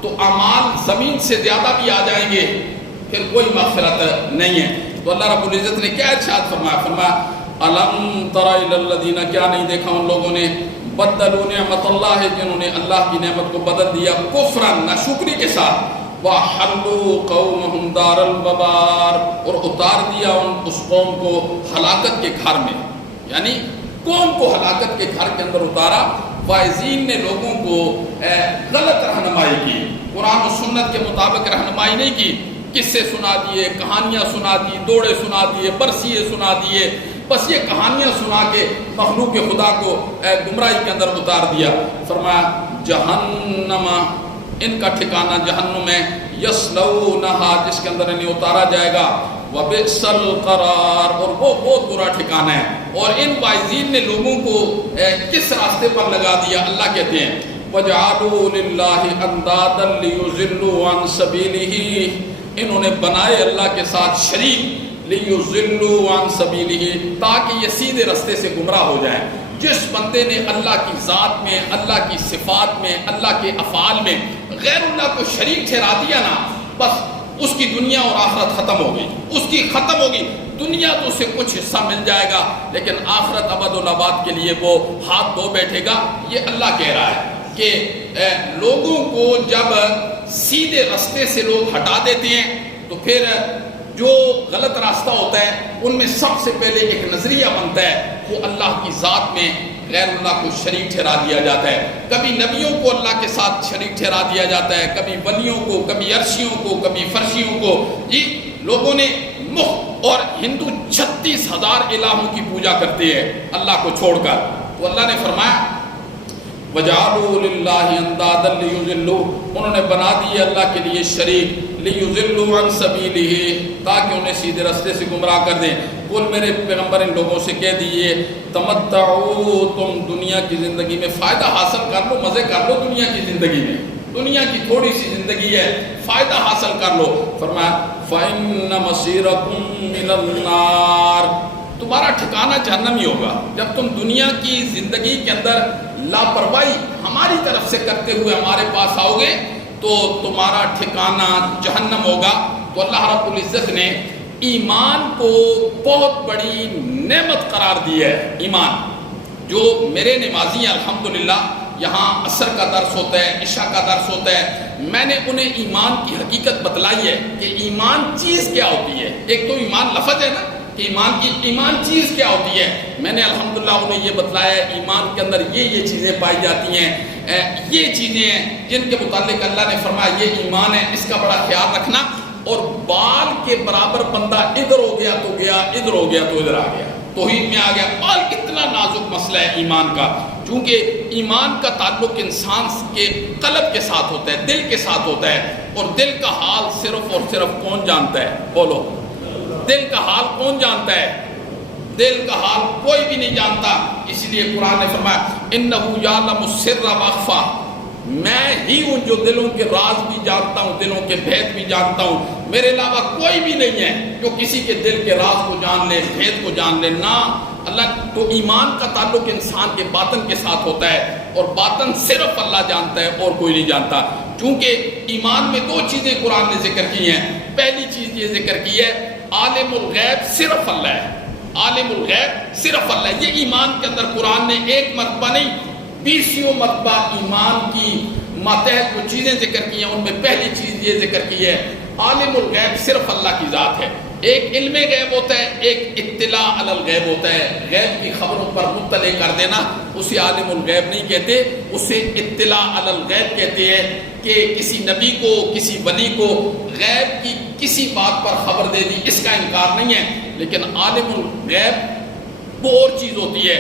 تو اعمال زمین سے زیادہ بھی آ جائیں گے، پھر کوئی مغفرت نہیں ہے. تو اللہ رب العزت نے کیا ارشاد فرمایا الم تر الی الذین، کیا نہیں دیکھا ان لوگوں نے بدلوا نعمت اللہ، جنہوں نے اللہ کی نعمت کو بدل دیا کفرا ناشکری کے ساتھ، وحلوا قومہم دار البوار، اور اتار دیا اس قوم کو ہلاکت کے گھر میں، یعنی قوم کو ہلاکت کے گھر کے اندر اتارا. واعظین نے لوگوں کو غلط رہنمائی کی، قرآن و سنت کے مطابق رہنمائی نہیں کی. قصے سنا دیے، کہانیاں سنا دی، دوڑے سنا دیے، برسیے سنا دیے، بس یہ کہانیاں سنا کے مخلوق خدا کو گمراہی کے اندر اتار دیا. فرمایا جہنم، ان کا ٹھکانہ جہنم ہے، یصلونہا، جس کے اندر انہیں اتارا جائے گا، وبئس القرار، اور وہ بہت برا ٹھکانہ ہے. اور ان واعظین نے لوگوں کو کس راستے پر لگا دیا؟ اللہ کہتے ہیں وَجَعَلُوا لِلَّهِ أَنْدَادًا لِيُضِلُّوا عَنْ سَبِيلِهِ، انہوں نے بنائے اللہ کے ساتھ شریک، لِيُضِلُّوا عَنْ سَبِيلِهِ، تاکہ یہ سیدھے راستے سے گمراہ ہو جائیں. جس بندے نے اللہ کی ذات میں، اللہ کی صفات میں، اللہ کے افعال میں غیر اللہ کو شریک ٹھہرا دیا نا، بس اس کی دنیا اور آخرت ختم ہو گئی، اس کی ختم ہوگی. دنیا تو اسے کچھ حصہ مل جائے گا، لیکن آخرت ابد الآباد کے لیے وہ ہاتھ دھو بیٹھے گا. یہ اللہ کہہ رہا ہے کہ لوگوں کو جب سیدھے راستے سے لوگ ہٹا دیتے ہیں تو پھر جو غلط راستہ ہوتا ہے ان میں سب سے پہلے ایک نظریہ بنتا ہے، وہ اللہ کی ذات میں غیر اللہ کو شریک ٹھہرا دیا جاتا ہے. کبھی نبیوں کو اللہ کے ساتھ شریک ٹھہرا دیا جاتا ہے، کبھی ولیوں کو، کبھی عرشیوں کو، کبھی فرشیوں کو. جی لوگوں نے اور ہندو 36,000 الہوں کی پوجا کرتے ہیں اللہ کو چھوڑ کر. تو اللہ نے فرمایا وَجَعَلُوا لِلَّهِ أَنْدَادًا لِيُضِلُّوا، انہوں نے بنا دیے اللہ کے لیے شریک، لِيُضِلُّوا عَنْ سَبِيلِهِ، تاکہ انہیں سیدھے راستے سے گمراہ کر دیں. قل، میرے پیغمبر ان لوگوں سے کہہ دیجئے تمتعوا، تم دنیا کی زندگی میں فائدہ حاصل کر لو، مزے کر لو دنیا کی زندگی میں، دنیا کی تھوڑی سی زندگی ہے، فائدہ حاصل کر لو. فرمایا فَإِنَّ مَصِيرَكُمْ مِنَ النَّارِ، تمہارا ٹھکانہ جہنم ہی ہوگا. جب تم دنیا کی زندگی کے اندر لاپرواہی ہماری طرف سے کرتے ہوئے ہمارے پاس آؤ گے تو تمہارا ٹھکانہ جہنم ہوگا. تو اللہ رب العزت نے ایمان کو بہت بڑی نعمت قرار دی ہے. ایمان، جو میرے نمازی ہیں الحمدللہ، یہاں عصر کا درس ہوتا ہے، عشاء کا درس ہوتا ہے، میں نے انہیں ایمان کی حقیقت بتلائی ہے کہ ایمان چیز کیا ہوتی ہے. ایک تو ایمان لفظ ہے نا کہ ایمان چیز کیا ہوتی ہے. میں نے الحمدللہ انہیں یہ بتلایا ہے ایمان کے اندر یہ چیزیں پائی جاتی ہیں، یہ چیزیں ہیں جن کے متعلق اللہ نے فرمایا یہ ایمان ہے، اس کا بڑا خیال رکھنا. اور بال کے برابر بندہ ادھر ہو گیا تو گیا، ادھر ہو گیا تو ادھر آ گیا، توحید میں آ گیا. بال کتنا نازک مسئلہ ہے ایمان کا، چونکہ ایمان کا تعلق انسان کے قلب کے ساتھ ہوتا ہے، دل کے ساتھ ہوتا ہے. اور دل کا حال صرف اور صرف کون جانتا ہے؟ بولو، دل کا حال کون جانتا ہے؟ دل کا حال کوئی بھی نہیں جانتا. اس لیے قرآن نے فرمایا اِنَّهُ يَعْلَمُ السِّرَّ وَأَخْفَى، میں ہی ہوں جو دلوں کے راز بھی جانتا ہوں، دلوں کے بھید بھی جانتا ہوں، میرے علاوہ کوئی بھی نہیں ہے جو کسی کے دل کے راز کو جان لے، بھید کو جان لے۔ نہ اللہ، تو ایمان کا تعلق انسان کے باطن کے ساتھ ہوتا ہے، اور باطن صرف اللہ جانتا ہے اور کوئی نہیں جانتا۔ چونکہ ایمان میں دو چیزیں قرآن نے ذکر کی ہیں۔ پہلی چیز یہ ذکر کی ہے عالم الغیب صرف اللہ ہے، عالم الغیب صرف اللہ ہے۔ یہ ایمان کے اندر قرآن نے ایک مرتبہ نہیں 20 مرتبہ ایمان کی ماتحت جو چیزیں ذکر کی ہیں، ان میں پہلی چیز یہ ذکر کی ہے عالم الغیب صرف اللہ کی ذات ہے۔ ایک علم غیب ہوتا ہے، ایک اطلاع علی الغیب ہوتا ہے، غیب کی خبروں پر مطلع کر دینا، اسے عالم الغیب نہیں کہتے، اسے اطلاع علی الغیب کہتے ہیں کہ کسی نبی کو، کسی ولی کو غیب کی کسی بات پر خبر دے دی، اس کا انکار نہیں ہے۔ لیکن عالم الغیب وہ اور چیز ہوتی ہے،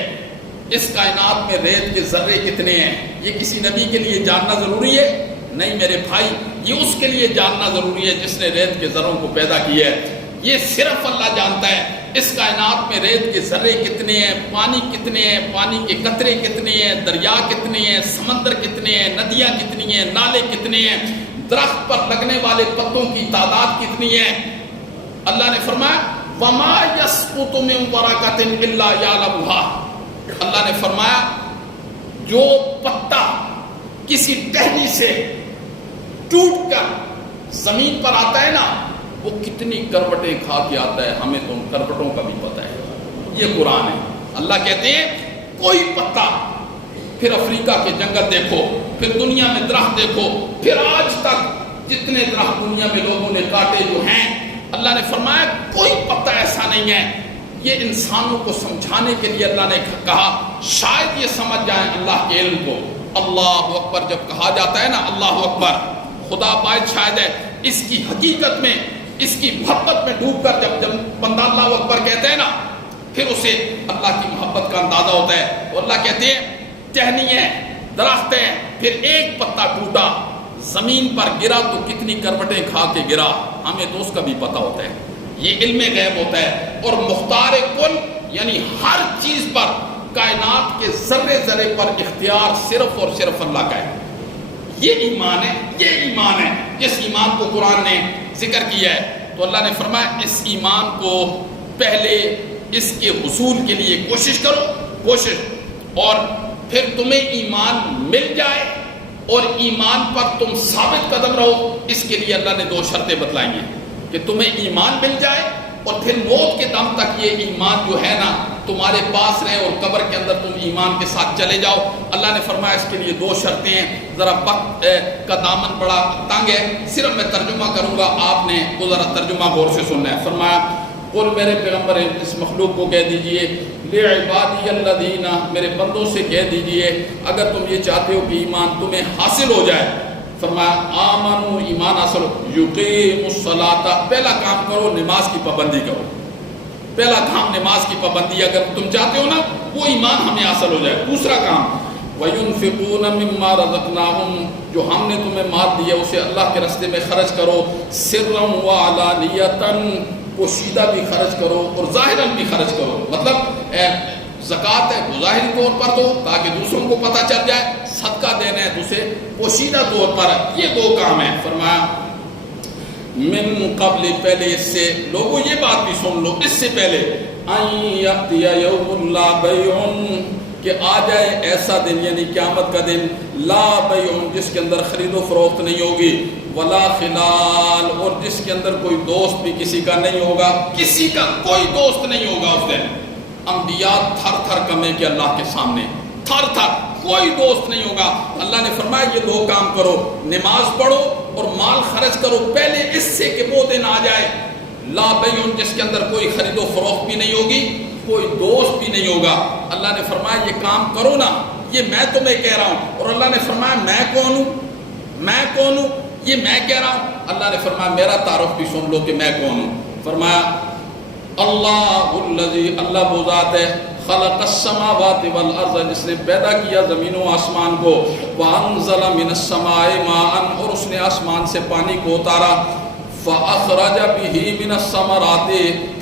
اس کائنات میں ریت کے ذرے کتنے ہیں یہ کسی نبی کے لیے جاننا ضروری ہے؟ نہیں میرے بھائی، یہ اس کے لیے جاننا ضروری ہے جس نے ریت کے ذروں کو پیدا کیا ہے۔ یہ صرف اللہ جانتا ہے اس کائنات میں ریت کے ذرے کتنے ہیں، پانی کتنے ہیں، پانی کے قطرے کتنے ہیں، دریا کتنے ہیں، سمندر کتنے ہیں، ندیاں کتنی ہیں، نالے کتنے ہیں، درخت پر لگنے والے پتوں کی تعداد کتنی ہے۔ اللہ نے فرمایا وَمَا يَسْقُطُ مِن وَرَقَةٍ إِلَّا يَعْلَمُهَا، اللہ نے فرمایا جو پتا کسی ٹہنی سے ٹوٹ کر زمین پر آتا ہے نا، وہ کتنی کروٹیں کھا کے آتا ہے، ہمیں تو ان کروٹوں کا بھی پتہ ہے۔ یہ قرآن ہے۔ اللہ کہتے ہیں کوئی پتا، پھر افریقہ کے جنگل دیکھو، پھر دنیا میں درخت دیکھو، پھر آج تک جتنے درخت دنیا میں لوگوں نے کاٹے جو ہیں، اللہ نے فرمایا کوئی پتا ایسا نہیں ہے۔ یہ انسانوں کو سمجھانے کے لیے اللہ نے کہا، شاید یہ سمجھ جائیں اللہ کے علم کو۔ اللہ اکبر جب کہا جاتا ہے نا، اللہ اکبر، خدا باعث شاید ہے اس کی حقیقت میں، اس کی محبت میں ڈوب کر جب بندہ اللہ اکبر کہتے ہیں نا، پھر اسے اللہ کی محبت کا اندازہ ہوتا ہے۔ اور اللہ کہتے ہیں ٹہنی ہے، درخت ہے، پھر ایک پتا ٹوٹا زمین پر گرا تو کتنی کروٹیں کھا کے گرا، ہمیں تو اس کا بھی پتہ ہوتا ہے۔ یہ علم غیب ہوتا ہے۔ اور مختار کل یعنی ہر چیز پر، کائنات کے ذرے ذرے پر اختیار صرف اور صرف اللہ کا ہے۔ یہ ایمان ہے، یہ ایمان ہے جس ایمان کو قرآن نے ذکر کیا ہے۔ تو اللہ نے فرمایا اس ایمان کو پہلے اس کے حصول کے لیے کوشش کرو، کوشش، اور پھر تمہیں ایمان مل جائے اور ایمان پر تم ثابت قدم رہو، اس کے لیے اللہ نے دو شرطیں بتلائی ہیں کہ تمہیں ایمان مل جائے اور پھر موت کے دم تک یہ ایمان جو ہے نا تمہارے پاس رہے اور قبر کے اندر تم ایمان کے ساتھ چلے جاؤ۔ اللہ نے فرمایا اس کے لیے دو شرطیں ہیں۔ ذرا وقت کا دامن بڑا تنگ ہے، صرف میں ترجمہ کروں گا، آپ نے وہ ذرا ترجمہ غور سے سننا ہے۔ فرمایا قل، میرے پیغمبر اس مخلوق کو کہہ دیجئے، لعبادی الذین، میرے بندوں سے کہہ دیجئے اگر تم یہ چاہتے ہو کہ ایمان تمہیں حاصل ہو جائے، فرمایا آمنو، ایمان حاصل ہو، یقیم الصلاۃ، پہلا کام کرو نماز کی پابندی کرو، پہلا کام نماز کی پابندی اگر تم چاہتے ہو نا وہ ایمان ہمیں حاصل ہو جائے۔ دوسرا کام وَيُنْفِقُونَ مِمَّا رَزَقْنَاهُمْ، جو ہم نے تمہیں مال دیا اسے اللہ کے راستے میں خرچ کرو، سِرًّا وَعَلَانِيَةً، پوشیدہ بھی خرچ کرو اور ظاہراً بھی خرچ کرو۔ مطلب زکوٰۃ ہے وہ ظاہری طور پر دو تاکہ دوسروں کو پتہ چل جائے، صدقہ دینا ہے دوسرے پوشیدہ طور پر، یہ دو کام ہیں۔ فرمایا من قبل، پہلے اس سے، لوگوں یہ بات بھی سن لو، اس سے پہلے ان یأتی یوم لا بیع، کہ آ جائے ایسا دن یعنی قیامت کا دن، لا بیع، جس کے اندر خرید و فروخت نہیں ہوگی، ولا خلال، اور جس کے اندر کوئی دوست بھی کسی کا نہیں ہوگا، کسی کا کوئی دوست نہیں ہوگا اس دن۔ انبیاء تھر تھر کمے کہ اللہ کے سامنے، تھر تھر، کوئی دوست نہیں ہوگا۔ اللہ نے فرمایا یہ دو کام کرو، نماز پڑھو اور مال خرچ کرو پہلے اس سے کہ وہ دن آ جائے لا بیع، جس کے اندر کوئی خرید و فروخت بھی نہیں ہوگی، کوئی دوست بھی نہیں ہوگا۔ اللہ نے فرمایا یہ کام کرو نا، یہ میں تمہیں کہہ رہا ہوں۔ اور اللہ نے فرمایا میں کون ہوں، میں کون ہوں، یہ میں کہہ رہا ہوں۔ اللہ نے فرمایا میرا تعارف بھی سن لو کہ میں کون ہوں۔ فرمایا اللہ الذی، اللہ وہ ذات ہے، خلق السماوات والارض، جس نے پیدا کیا زمین و آسمان کو، وانزل من السماء ماء، اور اس نے آسمان سے پانی کو اتارا، فاخرج به من الثمرات،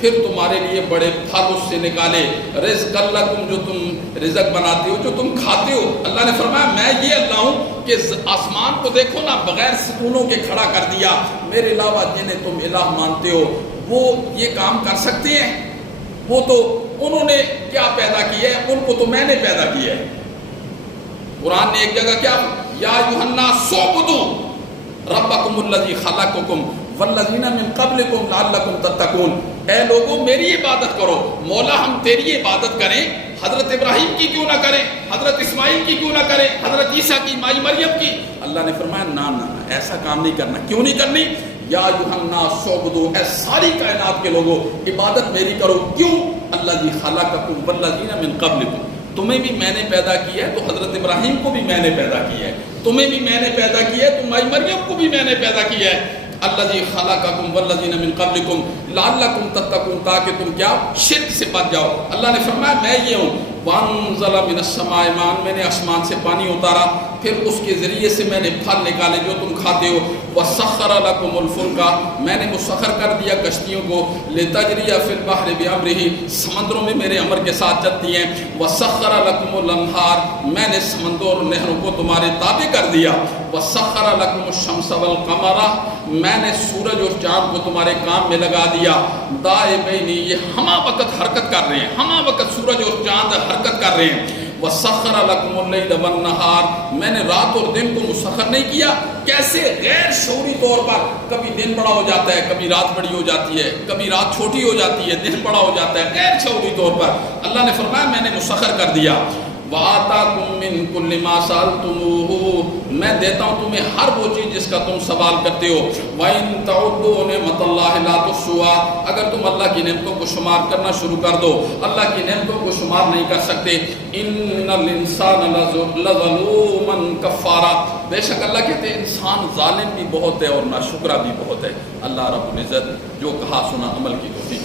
پھر تمہارے لیے بڑے پھل اس سے نکالے، رزقا لکم، جو تم رزق بناتے ہو، جو تم کھاتے ہو۔ اللہ نے فرمایا میں یہ اللہ ہوں کہ آسمان کو دیکھو نا بغیر ستونوں کے کھڑا کر دیا، میرے علاوہ جنہیں تم الہ مانتے ہو وہ یہ کام کر سکتے ہیں؟ وہ تو انہوں نے کیا پیدا کیا ہے، ان کو تو میں نے پیدا کیا ہے۔ قرآن نے ایک جگہ کیا، یا ایھا الناس اعبدوا ربکم الذی خلقکم والذین من قبلکم لعلکم تتقون، اے لوگوں میری عبادت کرو، مولا ہم تیری عبادت کریں، حضرت ابراہیم کی کیوں نہ کریں، حضرت اسماعیل کی کیوں نہ کریں، حضرت عیسیٰ کی، مائی مریم کی؟ اللہ نے فرمایا نہ نہ ایسا کام نہیں کرنا۔ کیوں نہیں کرنی؟ یا ایھا الناس اعبدوا، اے ساری کائنات کے لوگوں عبادت میری کرو۔ کیوں؟ الذی خلقکم والذین من قبلکم، تمہیں بھی میں نے پیدا کیا ہے تو حضرت ابراہیم کو بھی میں نے پیدا کیا ہے، تمہیں بھی میں نے پیدا کیا ہے تو مائی مریم کو بھی میں نے پیدا کیا ہے۔ الذی خلقکم والذین من قبلکم لعلکم تتقون، تاکہ تم کیا شرک سے بچ جاؤ۔ اللہ نے فرمایا میں یہ ہوں، وانزل من السماء ماء، میں نے آسمان سے پانی اتارا، پھر اس کے ذریعے سے میں نے پھل نکالے جو تم کھاتے ہو، وسخر لکم الفلک، میں نے مسخر کر دیا کشتیوں کو، لتجری فی البحر بامرہ، سمندروں میں میرے امر کے ساتھ چلتی ہیں، وسخر لکم الانہار، میں نے سمندروں اور نہروں کو تمہارے تابع کر دیا، وسخر لکم الشمس والقمر، میں نے سورج اور چاند کو تمہارے کام میں لگا دیا، دائبین، یہ ہمہ وقت حرکت کر رہے ہیں، ہمہ وقت سورج اور چاند حرکت کر رہے ہیں، وسخر لکم اللیل والنہار، میں نے رات اور دن کو مسخر نہیں کیا، کیسے؟ غیر شعوری طور پر، کبھی دن بڑا ہو جاتا ہے، کبھی رات بڑی ہو جاتی ہے، کبھی رات چھوٹی ہو جاتی ہے، دن بڑا ہو جاتا ہے، غیر شعوری طور پر اللہ نے فرمایا میں نے مسخر کر دیا۔ وَآتَاكُم مِّن كُلِّ مَا سَأَلْتُمُوهُ، میں دیتا ہوں تمہیں ہر وہ چیز جس کا تم سوال کرتے ہو، وَإِن تَعُدُّوا نِعْمَتَ اللَّهِ لَا تُحْصُوهَا، اگر تم اللہ کی نعمتوں کو شمار کرنا شروع کر دو اللہ کی نعمتوں کو شمار نہیں کر سکتے۔ إِنَّ الْإِنسَانَ لَظَلُومًا كَفَّارًا، بے شک اللہ کہتے ہیں انسان ظالم بھی بہت ہے اور ناشکرا بھی بہت ہے۔ اللہ رب العزت جو کہا سنا عمل کی توفیق